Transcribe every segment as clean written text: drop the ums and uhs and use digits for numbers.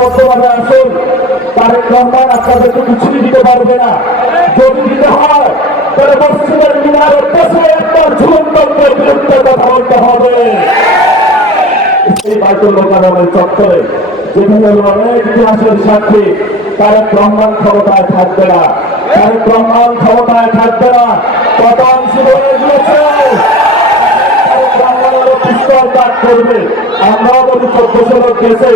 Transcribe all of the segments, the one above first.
বর্তমানে আসুন, তারেক রহমান আপনাদেরকে কিছুই দিতে পারবে না। যদি দিতে হয় তাহলে মসজিদের মিনারের পাশে একটা ঝুলন্তরের বিরুদ্ধে কথা বলতে হবে। এই বাইতুল মোকাররমের চত্বরে যেখানে অনেক ইতিহাসের সাক্ষী, তারেক রহমান ক্ষমতায় থাকবে না, তারেক রহমান ক্ষমতায় থাকবে না। পতন শুরু হয়ে গিয়েছে, পিস্তল কাজ করবে। আমরাও বলি 14 কেসে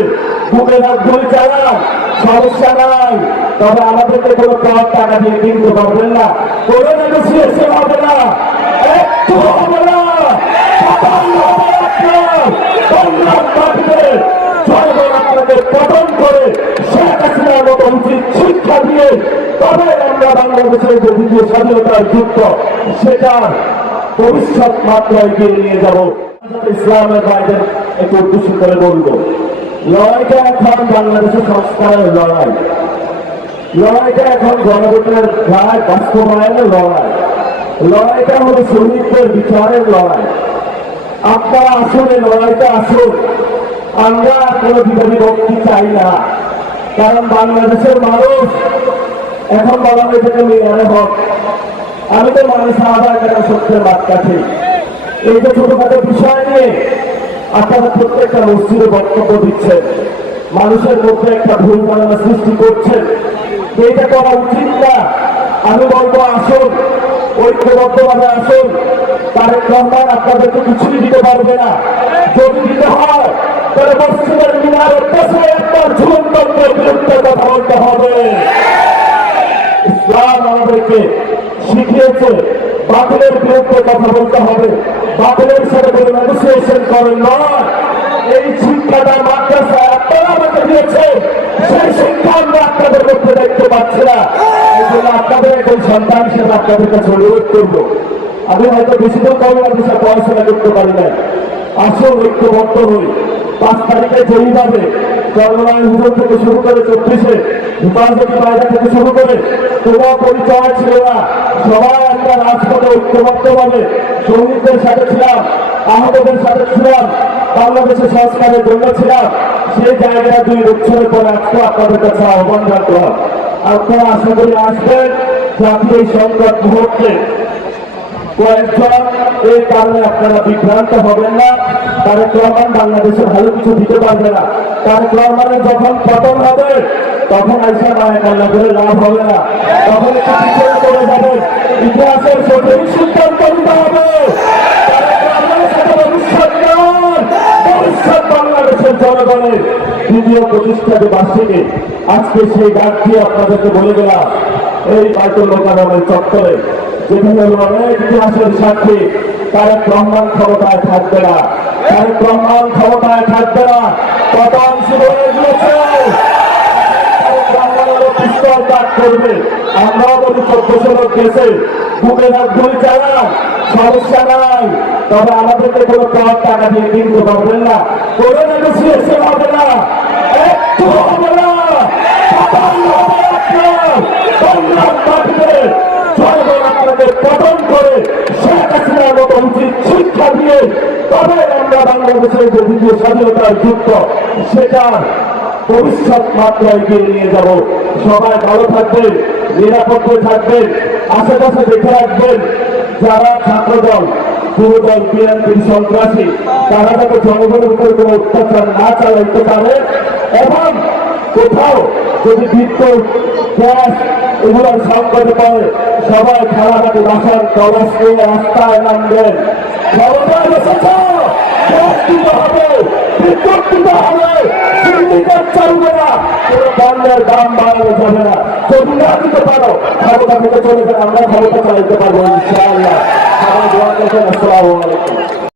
বুকে হাত গুলি চালান, সমস্যা নাই, তবে আমাদেরকে কোনো টাকা দিয়ে কিনতে পারবেন না, কোনো নেগোসিয়েশন হবে না, একটু হবে না। জনগণ আপনাকে পতন করে শেখ হাসিনার মতো উচিত শিক্ষা দিয়ে তবে আমরা বাংলাদেশের যে দ্বিতীয় স্বাধীনতার যুদ্ধ সেটার ভবিষ্যৎ মাত্রা এগিয়ে নিয়ে যাব। ইসলামের বাইরে একটু উদ্দেশ্য করে বলবো, লড়াইটা এখন বাংলাদেশের সংস্কারের লড়াই, লড়াইটা এখন গণভোটের রায় বাস্তবায়নের লড়াই, লড়াইটা হলো শহীদদের বিচারের লড়াই। আপনারা আসুন, এই লড়াইটা আসুন। আমরা কোনো বিভক্তি চাই না, কারণ বাংলাদেশের মানুষ এখন বলা হয়ে থাকে মেয়ারে হক। আমি তো মানে সাহাবা কেন সত্যের বাদ কাছে এই যে ছোটখাটো বিষয় নিয়ে আপনারা প্রত্যেকটা মসজিদে বক্তব্য দিচ্ছেন, মানুষের মধ্যে একটা ভুল ধারণা সৃষ্টি করছেন, এইটা করা উচিত না। আমি বলবো আসুন, ঐক্যবদ্ধভাবে আসুন। তারেক রহমান আপনাদেরকে কিছুই দিতে পারবে না। যদি দিতে হয় তাহলে মসজিদের মিনারের পাশে একটা ঝুলন্তরের বিরুদ্ধে কথা বলতে হবে। ইসলাম আমাদেরকে শিখিয়েছে বাতিলের বিরুদ্ধে কথা বলতে হবে, বাতিলের সাথে কোনো নেগোসিয়েশন করেন নয়। এই শিক্ষাটা মাদ্রাসায় আপনারা আমাকে দিয়েছে, সেই শিক্ষা আমরা আপনাদের মধ্যে দেখতে পাচ্ছি না। এই জন্য আপনাদের একজন সন্তান হিসেবে আপনাদের কাছে অনুরোধ করবো, আমি হয়তো বেশি দূর বাংলাদেশে পড়াশোনা করতে পারি না, আসুন ঐক্যবদ্ধ হই। 5 তারিখে যেইভাবে চন্দ্রনারায়ণ হুজুর থেকে শুরু করে 34-এ হেফাজতি বাইরে থেকে শুরু করে কোনো পরিচয় ছিল না, সবাই একটা রাজপথে ঐক্যবদ্ধভাবে শহীদদের সাথে ছিলাম, আহতদের সাথে ছিলাম, বাংলাদেশের সংস্কারের জন্য ছিলাম। সেই জায়গায় 2 বছরের পরে আজকে আপনাদের কাছে আহ্বান রাখলাম, আপনারা আশা করি আসবেন। জাতি এই সংকট মুহূর্তে কয়েকজন এই কারণে আপনারা বিভ্রান্ত হবেন না। তারেক রহমান বাংলাদেশে ভালো কিছু দিতে পারবে না। তারেক রহমানের যখন পতন হবে তখন আইসা মায়ের কান্না করে লাভ হবে না, তখন একটু পিছিয়ে পড়ে যাবে। ইতিহাসের সঠিক সিদ্ধান্ত নিতে হবে। তারেক রহমানের সাথে ভবিষ্যৎ বাংলাদেশের জনগণের দ্বিতীয় প্রতিষ্ঠাতে বার্ষিকী আজকে সেই ডাক দিয়ে আপনাদেরকে বলে গেলাম, এই বাইতুল মোকাররমের চত্বরে যেখানে অনেক ইতিহাসের সাক্ষী, তারেক রহমান ক্ষমতায় থাকবে না, তারেক রহমান ক্ষমতায় থাকবে না। পতন শুরু হয়ে গিয়েছে, তারেক রহমানেরও পিস্তল কাজ করবে। আমরাও বলি 14 কেসে বুকে হাত গুলি চালান, সমস্যা নাই, তবে আমাদেরকে কোনো টাকা দিয়ে কিনতে পারবেন না, কোনো নেগোসিয়েশন হবে না, একটু হবে না। জনগণ আপনাকে পতন করে শেখ হাসিনার মতো উচিত শিক্ষা দিয়ে তবে আমরা বাংলাদেশের যে দ্বিতীয় স্বাধীনতার যুদ্ধ সেটার ভবিষ্যৎ মাত্রা এগিয়ে নিয়ে যাব। সবাই ভালো থাকবেন, নিরাপদে থাকবেন, আশেপাশে দেখে রাখবেন। যারা ছাত্রদল, যুবদল, বিএনপির সন্ত্রাসী, তারা যাতে জনগণের উপর কোনো অত্যাচার না চালাইতে পারে এবং কোথাও যদি বিদ্যুৎ, গ্যাস এগুলোর সংকটে পড়ে সবাই খেলাঘাটে বাসার কলস নিয়ে রাস্তায় নামবেন। চলবে না, কোনো পণ্যের দাম বাড়ানো যাবে না। যদি না দিতে পারো ক্ষমতা থেকে চলে যাবে, আমরা ক্ষমতা চালাইতে পারবো ইনশাআল্লাহ। সবাই দোয়া করবেন। আসসালামু আলাইকুম।